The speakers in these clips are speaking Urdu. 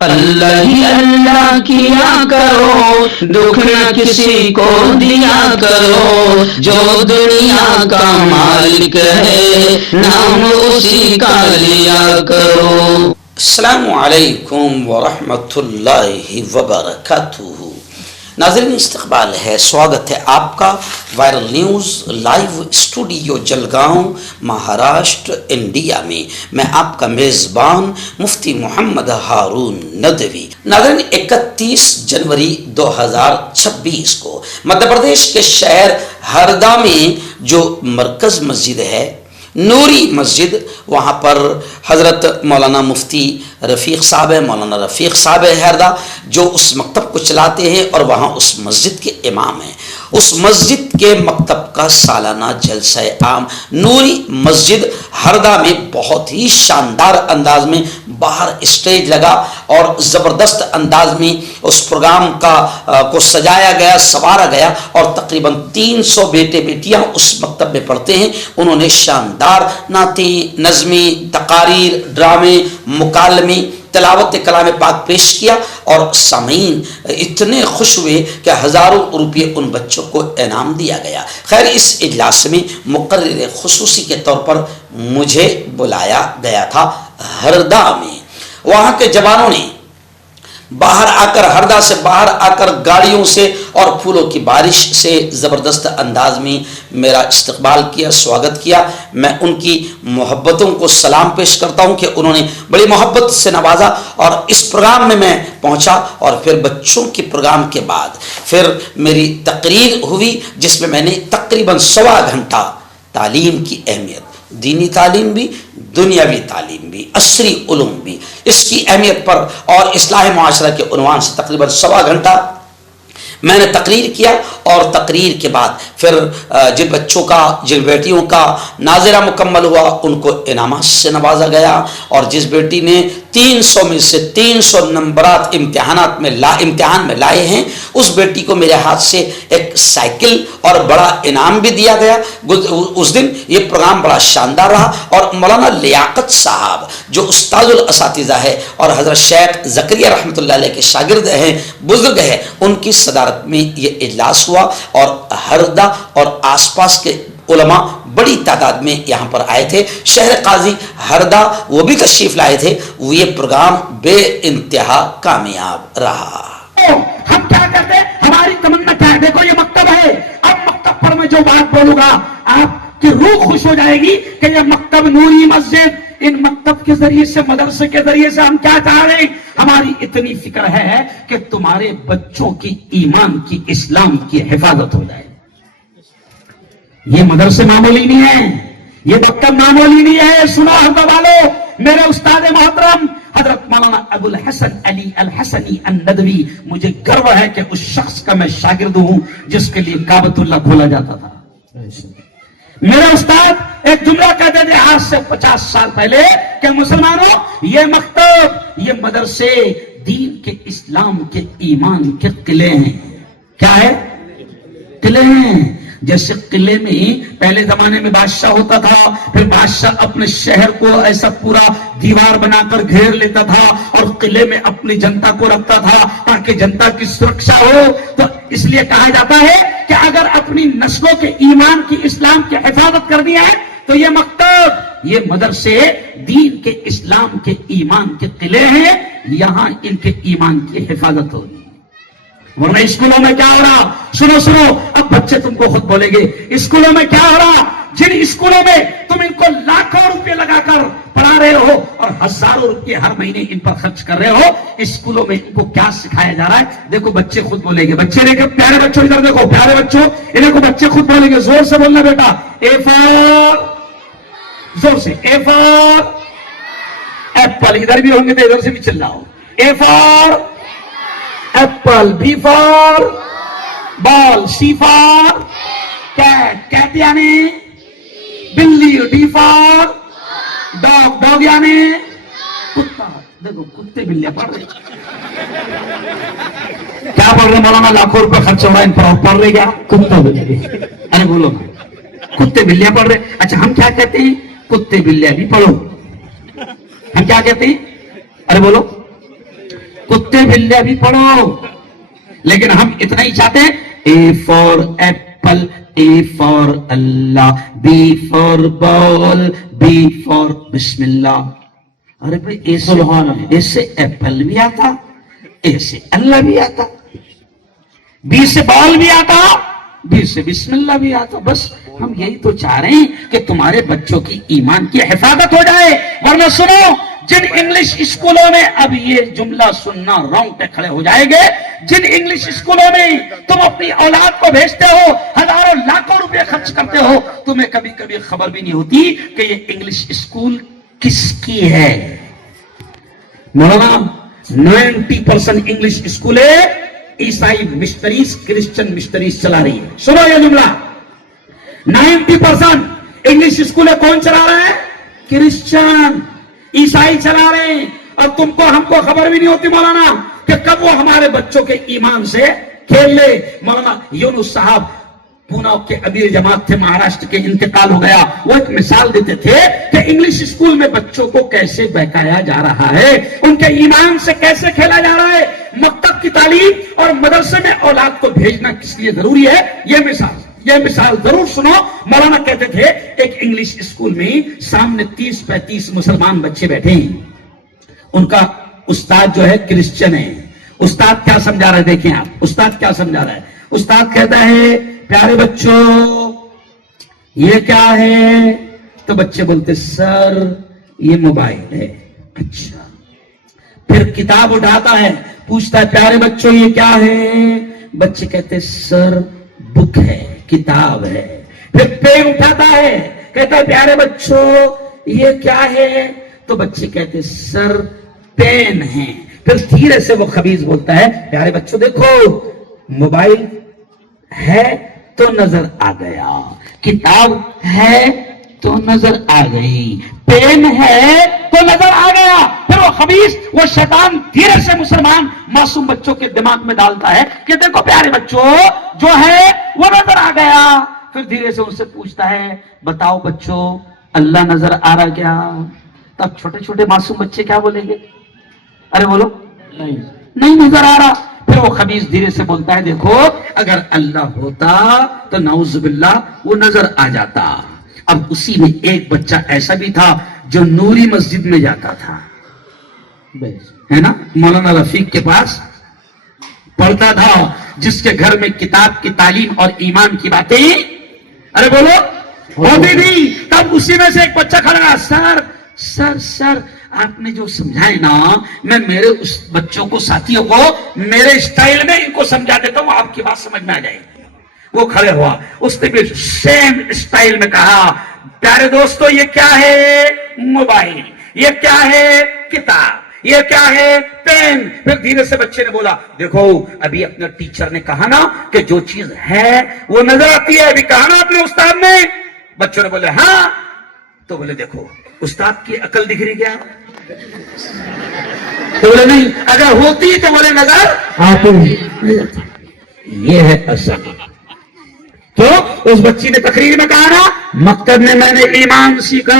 اللہ ہی اللہ کیا کرو، دکھ نہ کسی کو دیا کرو، جو دنیا کا مالک ہے نام اسی کا لیا کرو۔ السلام علیکم ورحمۃ اللہ وبرکاتہ۔ ناظرین استقبال ہے، سواگت ہے آپ کا viral news live studio Jalgaon Maharashtra India میں۔ میں آپ کا میزبان مفتی محمد ہارون ندوی۔ ناظرین 31 جنوری 2026 کو مدھیہ پردیش کے شہر ہردا میں جو مرکز مسجد ہے نوری مسجد، وہاں پر حضرت مولانا مفتی رفیق صاحب ہے، مولانا رفیق صاحب ہے ہردا، جو اس مکتب کو چلاتے ہیں اور وہاں اس مسجد کے امام ہیں۔ اس مسجد کے مکتب کا سالانہ جلسہ عام نوری مسجد ہردا میں بہت ہی شاندار انداز میں باہر اسٹیج لگا اور زبردست انداز میں اس پروگرام کو سجایا گیا، سنوارا گیا، اور تقریباً 300 بیٹے بیٹیاں اس مکتب میں پڑھتے ہیں۔ انہوں نے شاندار نعتیں، نظمیں، تقاریر، ڈرامے، مکالمے، تلاوت کلام پاک پیش کیا، اور سامعین اتنے خوش ہوئے کہ ہزاروں روپے ان بچوں کو انعام دیا گیا۔ خیر، اس اجلاس میں مقرر خصوصی کے طور پر مجھے بلایا گیا تھا ہردا میں۔ وہاں کے جوانوں نے باہر آ کر، ہردا سے باہر آ کر گاڑیوں سے اور پھولوں کی بارش سے زبردست انداز میں میرا استقبال کیا، سواگت کیا۔ میں ان کی محبتوں کو سلام پیش کرتا ہوں کہ انہوں نے بڑی محبت سے نوازا، اور اس پروگرام میں پہنچا، اور پھر بچوں کے پروگرام کے بعد پھر میری تقریر ہوئی، جس میں نے تقریباً 1.25 گھنٹہ تعلیم کی اہمیت، دینی تعلیم بھی، دنیاوی تعلیم بھی، عصری علوم بھی، اس کی اہمیت پر اور اصلاح معاشرہ کے عنوان سے تقریباً 1.25 گھنٹہ میں نے تقریر کیا۔ اور تقریر کے بعد پھر جن بچوں کا، جن بیٹیوں کا ناظرہ مکمل ہوا، ان کو انعامات سے نوازا گیا، اور جس بیٹی نے 300 میں سے 300 نمبرات امتحان میں لائے ہیں، اس بیٹی کو میرے ہاتھ سے ایک سائیکل اور بڑا انعام بھی دیا گیا۔ اس دن یہ پروگرام بڑا شاندار رہا، اور مولانا لیاقت صاحب جو استاد الاساتذہ ہے اور حضرت شیخ زکریا رحمۃ اللہ علیہ کے شاگرد ہیں، بزرگ ہیں، ان کی صدارت میں یہ اجلاس ہوا، اور ہردا اور آس پاس کے علماء بڑی تعداد میں یہاں پر آئے تھے۔ شہر قاضی ہردا وہ بھی تشریف لائے تھے۔ یہ پروگرام بے انتہا کامیاب رہا۔ ہم کیا کرتے ہیں، ہماری تمنا کیا ہے؟ دیکھو یہ مکتب ہے، اب مکتب پر میں جو بات بولوں گا آپ کی روح خوش ہو جائے گی کہ یہ مکتب نوری مسجد، ان مکتب کے ذریعے سے، مدرسے کے ذریعے سے ہم کیا چاہ رہے ہیں؟ ہماری اتنی فکر ہے کہ تمہارے بچوں کی ایمان کی، اسلام کی حفاظت ہو جائے۔ یہ مدرسے معمولی نہیں ہے، یہ مکتب معمولی نہیں ہے۔ سنو ہردہ والو، میرے استاد محترم حضرت مولانا ابو الحسن علی الحسنی الندوی، مجھے گرو ہے کہ اس شخص کا میں شاگرد ہوں جس کے لیے کعبۃ اللہ کھولا جاتا تھا۔ میرے استاد ایک جملہ کہتے تھے آج سے 50 سال پہلے کہ مسلمانوں، یہ مکتب، یہ مدرسے دین کے، اسلام کے، ایمان کے قلعے ہیں۔ کیا ہے؟ قلعے ہیں۔ جیسے قلعے میں پہلے زمانے میں بادشاہ ہوتا تھا، پھر بادشاہ اپنے شہر کو ایسا پورا دیوار بنا کر گھیر لیتا تھا، اور قلعے میں اپنی جنتا کو رکھتا تھا تاکہ جنتا کی سرکشا ہو۔ تو اس لیے کہا جاتا ہے کہ اگر اپنی نسلوں کے ایمان کی، اسلام کی حفاظت کرنی ہے تو یہ مکتب، یہ مدرسے دین کے، اسلام کے، ایمان کے قلعے ہیں، یہاں ان کے ایمان کی حفاظت ہوگی۔ ورنہ اسکولوں میں کیا ہو رہا؟ سنو، اب بچے تم کو خود بولیں گے، اسکولوں میں کیا ہو رہا؟ جن اسکولوں میں تم ان کو لاکھوں روپے لگا کر پڑھا رہے ہو اور ہزاروں روپے ہر مہینے ان پر خرچ کر رہے ہو، اسکولوں میں ان کو کیا سکھایا جا رہا ہے؟ دیکھو بچے خود بولیں گے، بچے دیکھو، پیارے بچوں ادھر دیکھو، پیارے بچوں انہیں کو بچے خود بولیں گے، زور سے بولنا بیٹا، اے فار، زور سے، اے فار ایپل، ادھر بھی ہوں گے تو ادھر سے بھی چل رہا ہو، A for apple, B for ball, C for cat, cat یعنی بلی، ڈی فار ڈاگ، ڈاگ یعنی کتا۔ دیکھو کتے بلیاں پڑھ رہے، کیا پڑھ رہے مولانا؟ لاکھوں روپے خرچ ہو رہا ہے ان پر، پڑھ رہے کیا؟ کتا بلی۔ ارے بولو، کتے بلیاں پڑھ رہے۔ اچھا ہم کیا کہتے ہیں؟ کتے بلیاں بھی پڑھو۔ ہم کیا کہتے ہیں؟ ارے بولو، کتے بلے بھی پڑھو، لیکن ہم اتنا ہی چاہتے ہیں A for apple, A for Allah, B for بال، بی فار بسم اللہ. ارے بھائی ایسے ایپل بھی آتا، ایسے اللہ بھی آتا، بی سے بال بھی آتا، بی سے بسم اللہ بھی آتا. بس ہم یہی تو چاہ رہے ہیں کہ تمہارے بچوں کی ایمان کی حفاظت ہو جائے. ورنہ سنو، جن انگلش اسکولوں میں اب یہ جملہ سننا رونگٹے کھڑے ہو جائیں گے، جن انگلش اسکولوں میں تم اپنی اولاد کو بھیجتے ہو، ہزاروں لاکھوں روپے خرچ کرتے ہو، تمہیں کبھی کبھی خبر بھی نہیں ہوتی کہ یہ انگلش اسکول کس کی ہے. مولانا 90% انگلش اسکولیں عیسائی مشنریز، کرسچن مشنریز چلا رہی ہے. سنو یہ جملہ، 90% انگلش اسکولیں کون چلا رہا ہے؟ کرسچن، عیسائی چلا رہے ہیں. اور تم کو ہم کو خبر بھی نہیں ہوتی مولانا کہ کب وہ ہمارے بچوں کے ایمان سے کھیل لے. مولانا یونس صاحب پونا کے امیر جماعت تھے، مہاراشٹر کے، انتقال ہو گیا. وہ ایک مثال دیتے تھے کہ انگلش اسکول میں بچوں کو کیسے بہکایا جا رہا ہے، ان کے ایمان سے کیسے کھیلا جا رہا ہے. مکتب کی تعلیم اور مدرسے میں اولاد کو بھیجنا کس لیے ضروری ہے، یہ مثال ضرور سنو. مولانا کہتے تھے ایک انگلش اسکول میں سامنے 30-35 مسلمان بچے بیٹھے ہیں، ان کا استاد جو ہے کرسچن ہے. استاد کیا سمجھا رہا ہے، دیکھیں آپ استاد کیا سمجھا رہا ہے. استاد کہتا ہے پیارے بچوں یہ کیا ہے، تو بچے بولتے سر یہ موبائل ہے. اچھا. پھر کتاب اٹھاتا ہے، پوچھتا ہے پیارے بچوں یہ کیا ہے، بچے کہتے سر بک ہے، کتاب ہے. پھر پین اٹھاتا ہے، کہتا ہے پیارے بچوں یہ کیا ہے، تو بچے کہتے سر پین ہے. پھر دھیرے سے وہ خبیث بولتا ہے پیارے بچوں دیکھو موبائل ہے تو نظر آ گیا، کتاب ہے تو نظر آ گئی، پین ہے تو نظر آ گیا. پھر وہ خبیث، وہ شیطان دھیرے سے مسلمان معصوم بچوں کے دماغ میں ڈالتا ہے کہ دیکھو پیارے بچوں جو ہے وہ نظر آ گیا. پھر دھیرے سے ان سے پوچھتا ہے بتاؤ بچوں اللہ نظر آ رہا کیا. تب چھوٹے چھوٹے معصوم بچے کیا بولیں گے، ارے بولو نہیں نظر آ رہا. پھر وہ خبیث دھیرے سے بولتا ہے دیکھو اگر اللہ ہوتا تو نعوذ باللہ وہ نظر آ جاتا. اب اسی میں ایک بچہ ایسا بھی تھا جو نوری مسجد میں جاتا تھا، ہے نا، مولانا رفیق کے پاس پڑھتا تھا، جس کے گھر میں کتاب کی تعلیم اور ایمان کی باتیں ارے بولو ہوتی تھی. تب اسی میں سے ایک بچہ کھڑا رہا، سر آپ نے جو سمجھائے نا میں میرے اس بچوں کو ساتھیوں کو میرے اسٹائل میں ان کو سمجھا دیتا ہوں، آپ کی بات سمجھ میں آ جائے گی. وہ کھڑے ہوا، اس نے بھی سیم اسٹائل میں کہا پیارے دوستو یہ کیا ہے موبائل، یہ کیا ہے کتاب، یہ کیا ہے پین. پھر دھیرے سے بچے نے بولا دیکھو ابھی اپنے ٹیچر نے کہا نا کہ جو چیز ہے وہ نظر آتی ہے، ابھی کہا نا اپنے استاد نے. بچوں نے بولے ہاں. تو بولے دیکھو استاد کی عقل دکھ رہی کیا، تو بولے نہیں، اگر ہوتی تو بولے نظر آتی. یہ ہے اصل. تو اس بچی نے تقریر میں کہا نا مکتب میں میں نے ایمان سیکھا،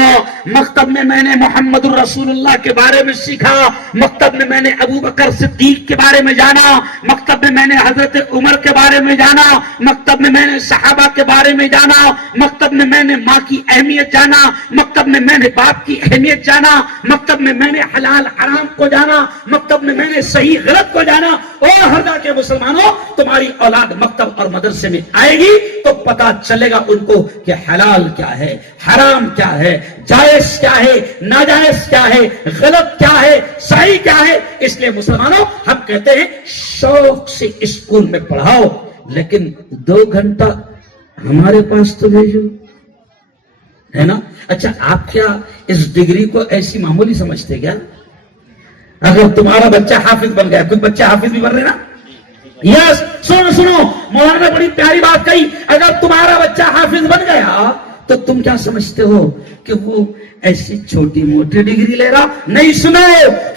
مکتب میں میں نے محمد الرسول اللہ کے بارے میں سیکھا، مکتب میں نے ابو بکر صدیق کے بارے میں جانا، مکتب میں نے حضرت عمر کے بارے میں جانا، مکتب میں نے صحابہ کے بارے میں جانا، مکتب میں نے ماں کی اہمیت جانا، مکتب میں نے باپ کی اہمیت جانا، مکتب میں نے حلال حرام کو جانا، مکتب میں نے صحیح غلط کو جانا. اور ہردا کے مسلمانوں تمہاری اولاد مکتب اور مدرسے میں آئے گی تو پتا چلے گا ان کو کہ حلال کیا ہے، حرام کیا ہے، جائز کیا ہے، ناجائز کیا ہے، غلط کیا ہے، صحیح کیا ہے. اس لیے مسلمانوں ہم کہتے ہیں شوق سے اسکول میں پڑھاؤ، لیکن 2 گھنٹہ ہمارے پاس تو بھیجو، ہے نا. اچھا آپ کیا اس ڈگری کو ایسی معمولی سمجھتے کیا؟ اگر تمہارا بچہ حافظ بن گیا، کچھ بچے حافظ بھی بن رہے نا. یس سنو مولانا نے بڑی پیاری بات کہی، اگر تمہارا بچہ حافظ بن گیا تو تم کیا سمجھتے ہو کہ وہ ایسی چھوٹی موٹی ڈگری لے رہا؟ نہیں. سنو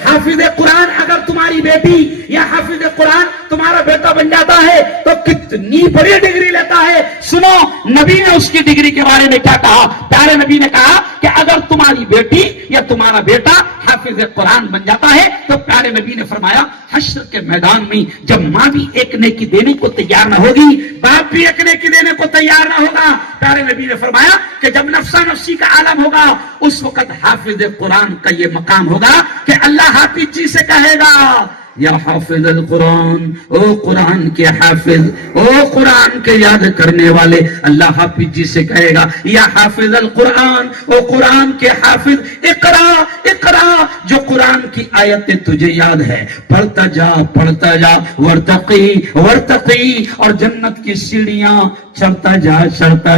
حافظ قرآن اگر تمہاری بیٹی یا حافظ قرآن تمہارا بیٹا بن جاتا ہے تو کتنی بڑی ڈگری لیتا ہے. سنو نبی نے اس کی ڈگری کے بارے میں کیا کہا، پیارے نبی نے کہا کہ اگر تمہاری بیٹی یا تمہارا بیٹا حافظ قرآن بن جاتا ہے تو پیارے نبی نے فرمایا حشر کے میدان میں جب ماں بھی ایک نیکی دینے کو تیار نہ ہوگی، باپ بھی ایک نیکی دینے کو تیار نہ ہوگا، پیارے نبی نے فرمایا کہ جب نفسا نفسی کا عالم ہوگا اس وقت حافظ قرآن کا یہ مقام ہوگا کہ اللہ حافظ جی سے کہے گا یا حافظ القرآن، او قرآن کے حافظ، او قرآن کے یاد کرنے والے، اللہ حافظ جی سے کہے گا یا حافظ القرآن، او قرآن کے حافظ، اقرا اقرا، جو قرآن کی آیتیں تجھے یاد ہے پڑھتا جا ورتقی ورتقی، اور جنت کی سیڑھیاں چڑھتا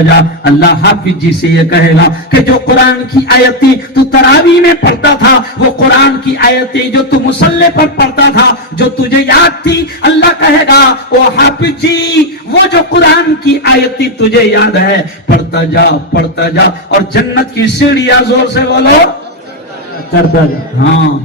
جا۔ اللہ حافظ جی سے یہ کہے گا کہ جو قرآن کی آیتیں تو تراویح میں پڑھتا تھا، وہ قرآن کی آیتیں جو تو مصلی پر پڑھتا تھا، جو تجھے یاد تھی، اللہ کہے گا او حافظ جی وہ جو قرآن کی آیتیں تجھے یاد ہے پڑھتا جا، اور جنت کی سیڑھیاں زور سے بولو چڑھتا جا۔ ہاں